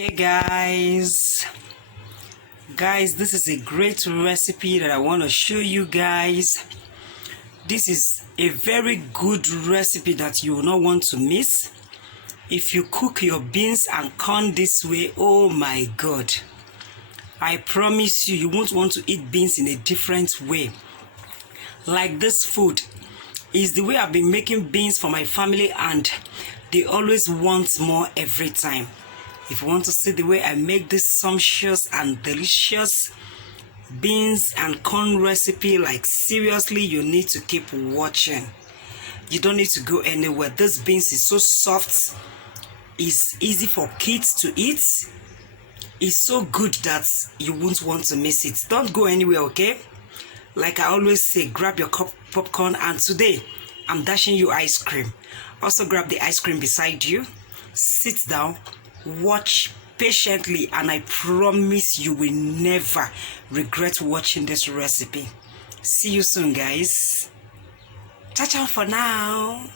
Hey guys, this is a great recipe that I want to show you guys. This is a very good recipe that you will not want to miss. If you cook your beans and corn this way, oh my god, I promise you won't want to eat beans in a different way. Like this food is the way I've been making beans for my family, and they always want more every time. If you want to see the way I make this sumptuous and delicious beans and corn recipe, like seriously, you need to keep watching. You don't need to go anywhere. This beans is so soft, it's easy for kids to eat. It's so good that you won't want to miss it. Don't go anywhere, okay? Like I always say, grab your cup popcorn, and today I'm dashing you ice cream. Also grab the ice cream beside you, sit down, watch patiently, and I promise you will never regret watching this recipe. See you soon, guys. Ciao ciao for now.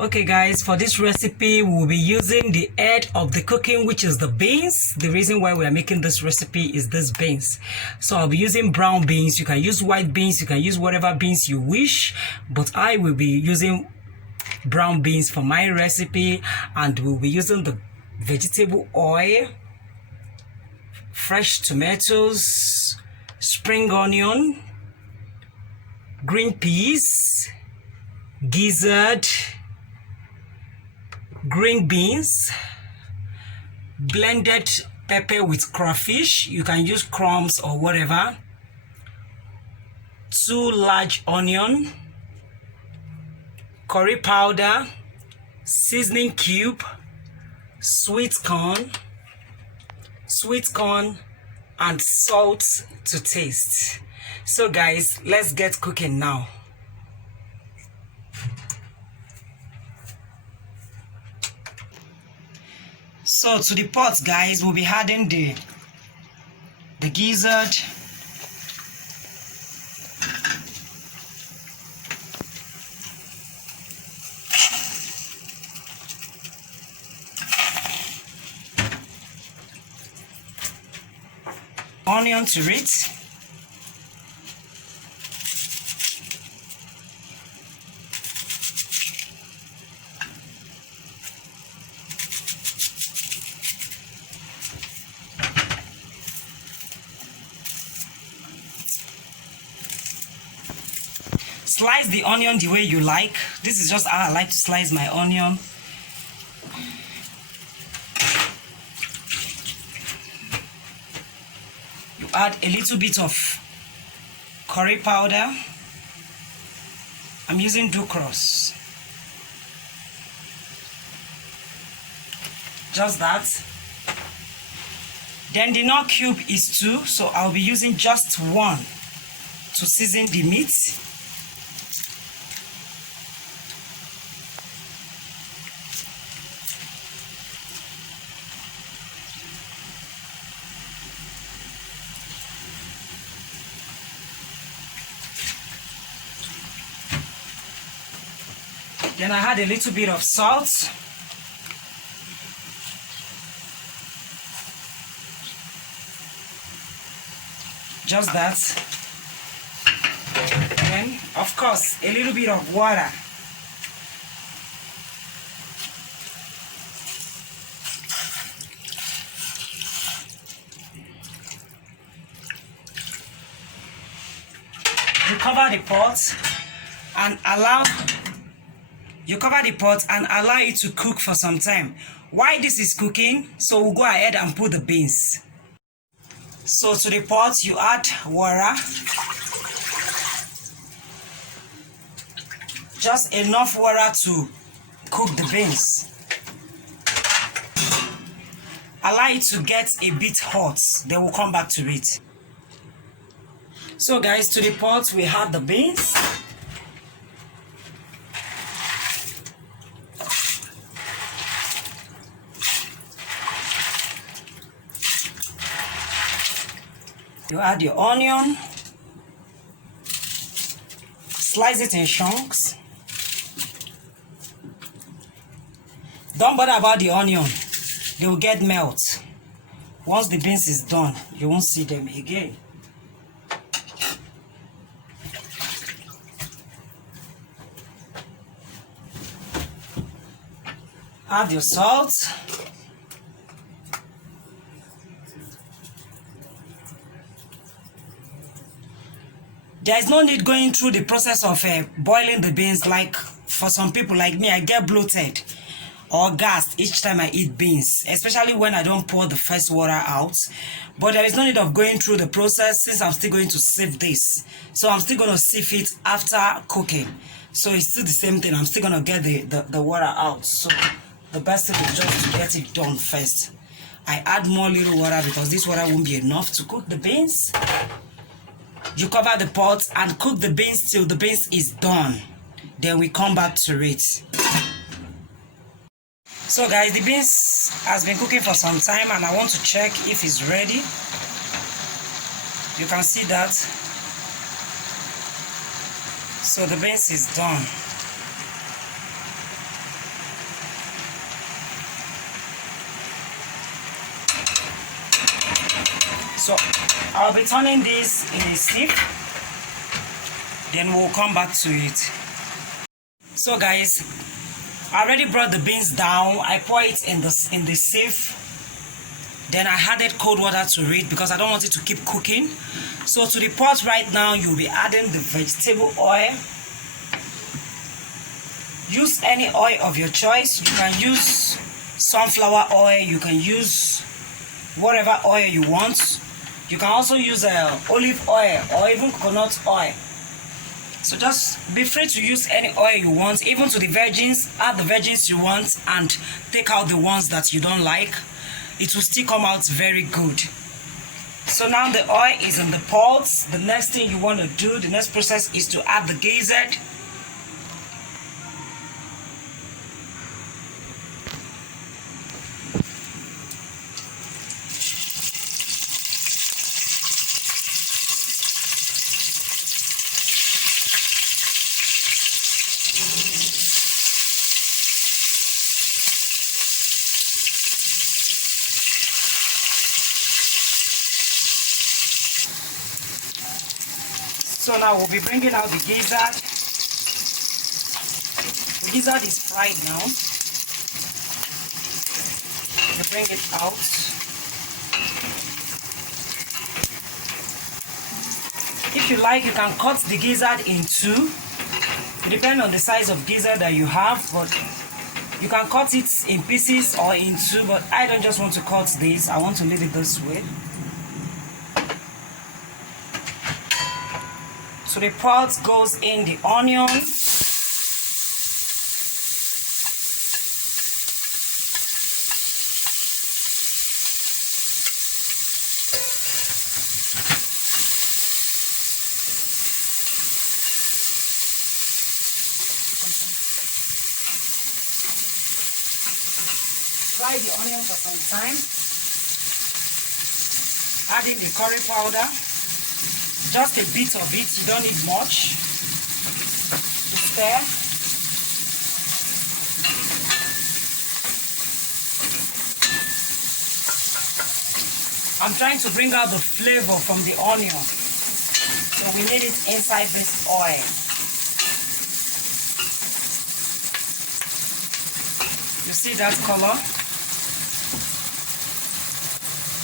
Okay guys, for this recipe we'll be using the head of the cooking, which is the beans. The reason why we are making this recipe is this beans. So I'll be using brown beans. You can use white beans, you can use whatever beans you wish, but I will be using brown beans for my recipe. And we'll be using the vegetable oil, fresh tomatoes, spring onion, green peas, gizzard, green beans, blended pepper with crawfish. You can use crumbs or whatever. 2 large onion, curry powder, seasoning cube, sweet corn, and salt to taste. So guys, let's get cooking now. So to the pot, guys, we'll be adding the gizzard, onion to it, slice the onion the way you like. This is just how I like to slice my onion. You add a little bit of curry powder. I'm using Ducros. Just that. Then the nut cube is 2, so I'll be using just 1 to season the meat. Then I add a little bit of salt. Just that. Then, of course, a little bit of water. You cover the pot and allow it to cook for some time. While this is cooking, so we'll go ahead and put the beans. So to the pot, you add water. Just enough water to cook the beans. Allow it to get a bit hot, then we'll come back to it. So guys, to the pot, we add the beans. You add your onion. slice it in chunks. Don't bother about the onion, they will get melt. Once the beans is done, you won't see them again. Add your salt. There is no need going through the process of boiling the beans. Like for some people like me, I get bloated or gassed each time I eat beans, especially when I don't pour the first water out. But there is no need of going through the process since I'm still going to sieve this. So I'm still going to sieve it after cooking. So it's still the same thing. I'm still going to get the water out. So the best thing is just to get it done first. I add more little water because this water won't be enough to cook the beans. You cover the pot and cook the beans till the beans is done. Then we come back to it. So guys, the beans has been cooking for some time and I want to check if it's ready. You can see that. So the beans is done. So I'll be turning this in a sieve, then we'll come back to it. So guys, I already brought the beans down. I pour it in the sieve. Then I added cold water to it because I don't want it to keep cooking. So to the pot right now, you'll be adding the vegetable oil. Use any oil of your choice. You can use sunflower oil. You can use whatever oil you want. You can also use olive oil or even coconut oil. So just be free to use any oil you want, even to the veggies. Add the veggies you want and take out the ones that you don't like. It will still come out very good. So now the oil is in the pot. The next thing you want to do, the next process is to add the gizzard. So now we'll be bringing out the gizzard. The gizzard is fried now. You bring it out. If you like, you can cut the gizzard in two. It depends on the size of gizzard that you have, but you can cut it in pieces or in two, but I don't just want to cut this. I want to leave it this way. So the pot goes in the onion. Fry the onion for some time. Add in the curry powder. Just a bit of it, you don't need much. To stir. I'm trying to bring out the flavor from the onion. So we need it inside this oil. You see that color?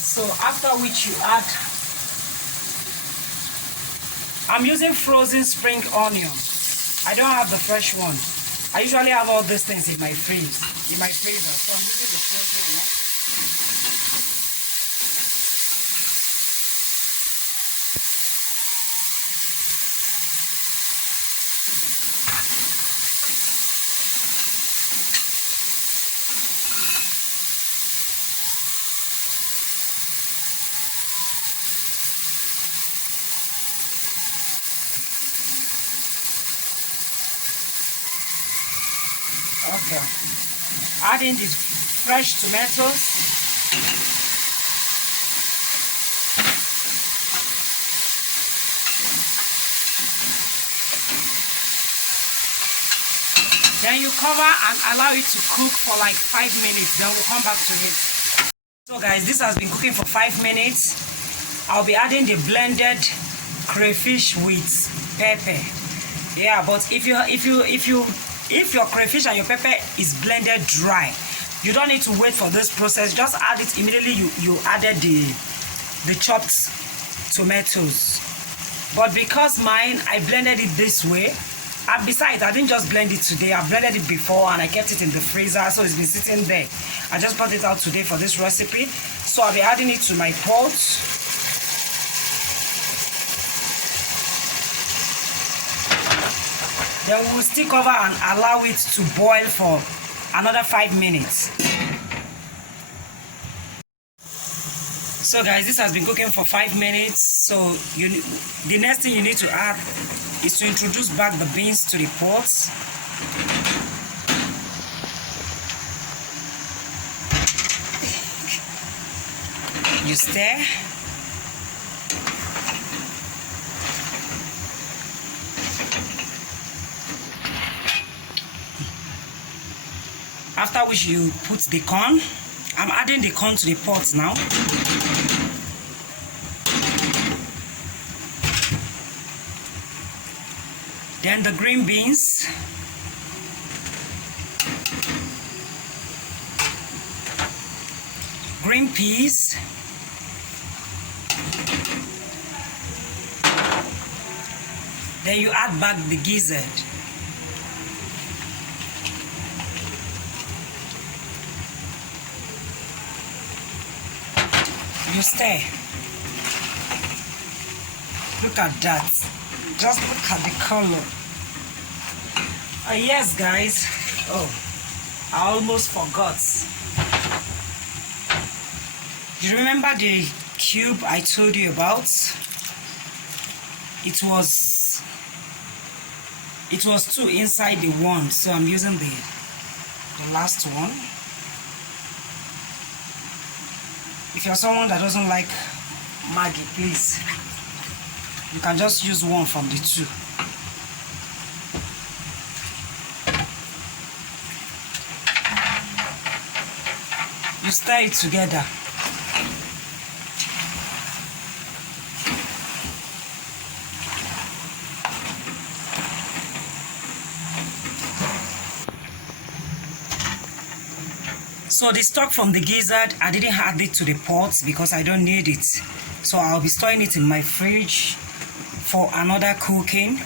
So after which you add, I'm using frozen spring onion. I don't have the fresh one. I usually have all these things in my freezer. So I'm using the frozen one. Okay. Adding the fresh tomatoes. Then you cover and allow it to cook for like 5 minutes. Then we'll come back to it. So guys, this has been cooking for 5 minutes. I'll be adding the blended crayfish with pepper. Yeah, but if your crayfish and your pepper is blended dry, you don't need to wait for this process. Just add it immediately you added the chopped tomatoes. But because mine, I blended it this way, and besides, I didn't just blend it today. I blended it before and I kept it in the freezer, so it's been sitting there. I just brought it out today for this recipe. So I'll be adding it to my pot. Then we'll still cover and allow it to boil for another 5 minutes. So guys, this has been cooking for 5 minutes. So the next thing you need to add is to introduce back the beans to the pot. You stir. After which you put the corn. I'm adding the corn to the pot now. Then the green beans. Green peas. Then you add back the gizzard. You stir. Look at that. Just look at the color. Oh yes guys. Oh, I almost forgot. Do you remember the cube I told you about? It was 2 inside the one, so I'm using the last one. If you're someone that doesn't like Maggi, please, you can just use one from the 2. You stir it together. So the stock from the gizzard, I didn't add it to the pot because I don't need it. So I'll be storing it in my fridge for another cooking.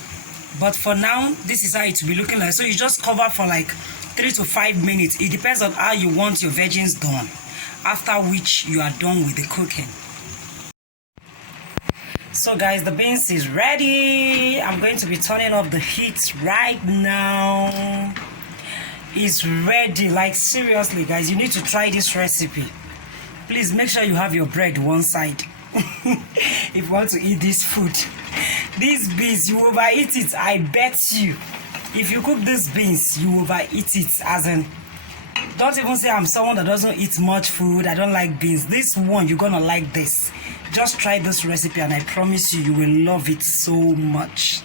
But for now, this is how it will be looking like. So you just cover for like 3 to 5 minutes. It depends on how you want your veggies done. After which you are done with the cooking. So guys, the beans is ready. I'm going to be turning off the heat right now. It's ready. Like seriously guys, you need to try this recipe. Please make sure you have your bread one side if you want to eat this food. These beans, you overeat it, I bet you. If you cook these beans, you overeat it. As in, don't even say I'm someone that doesn't eat much food, I don't like beans. This one, you're gonna like this. Just try this recipe and I promise you, you will love it so much.